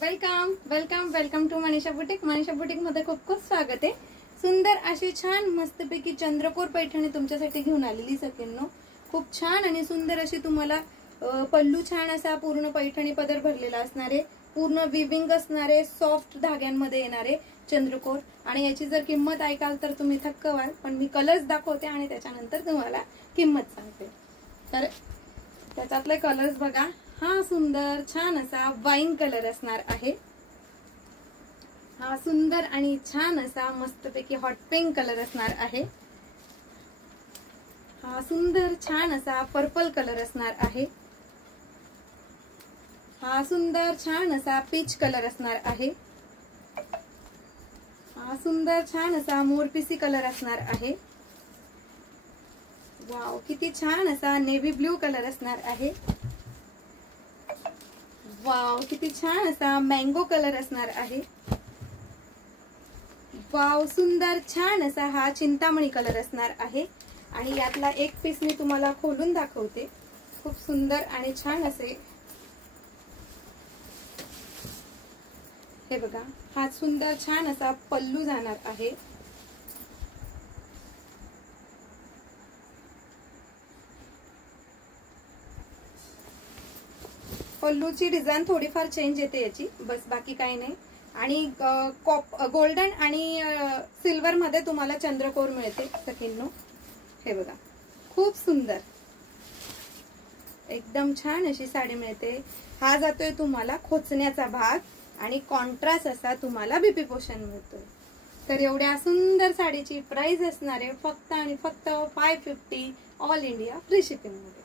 Welcome welcome welcome to Manisha boutique. Manisha boutique मध्ये खूप खूप स्वागत आहे। सुंदर अशी छान मस्तपैकी चंद्रकोर पैठणी तुमच्यासाठी घेऊन आलेली सगळ्यांनो। खूप छान आणि सुंदर अशी तुम्हाला पल्लू छान असा पूर्ण पैठणी पदर भरलेला असणार आहे, पूर्ण विविंग असणारे, सॉफ्ट धाग्यांमध्ये येणारे चंद्रकोर। आणि याची जर किंमत ऐकाल तर तुम्ही थक्क व्हाल, पण मी कलर्स दाखवते आणि त्याच्यानंतर तुम्हाला किंमत सांगते। तर त्याच्यातले कलर्स बघा। हा सुंदर छान असा वाईन कलर असणार आहे। हा सुंदर आणि छान असा मस्तपैकी हॉट पिंक कलर असणार आहे। हा सुंदर छान असा पर्पल कलर असणार आहे। हा सुंदर छान असा पीच कलर असणार आहे। हा सुंदर छान असा मोरपिसी कलर असणार आहे। वाव, किती छान असा नेव्ही ब्लू कलर असणार आहे। वाव, किती छान असा मँगो कलर असणार आहे। वाव, सुंदर छान असा हा चिंतामणी कलर असणार आहे। आणि यातला एक पीस मी तुम्हाला खोलून दाखवते। खूप सुंदर आणि छान असे हे बघा। हा सुंदर छान असा पल्लू जाणार आहे। पल्लूची डिझाइन थोडीफार चेंज येते याची, बस बाकी काही नाही। आणि गोल्डन आणि सिल्वर मध्ये तुम्हाला चंद्रकोर मिळते सखींनो। हे बघा, खूप सुंदर एकदम छान अशी साडी मिळते। हा जातोय तुम्हाला खोचण्याचा भाग आणि कॉन्ट्रास्ट असा तुम्हाला बीपी पोषण मिळतोय। तर एवढ्या सुंदर साडीची प्राइस असणार आहे फक्त आणि फक्त 550 ऑल इंडिया फ्री शिपिंग मध्ये।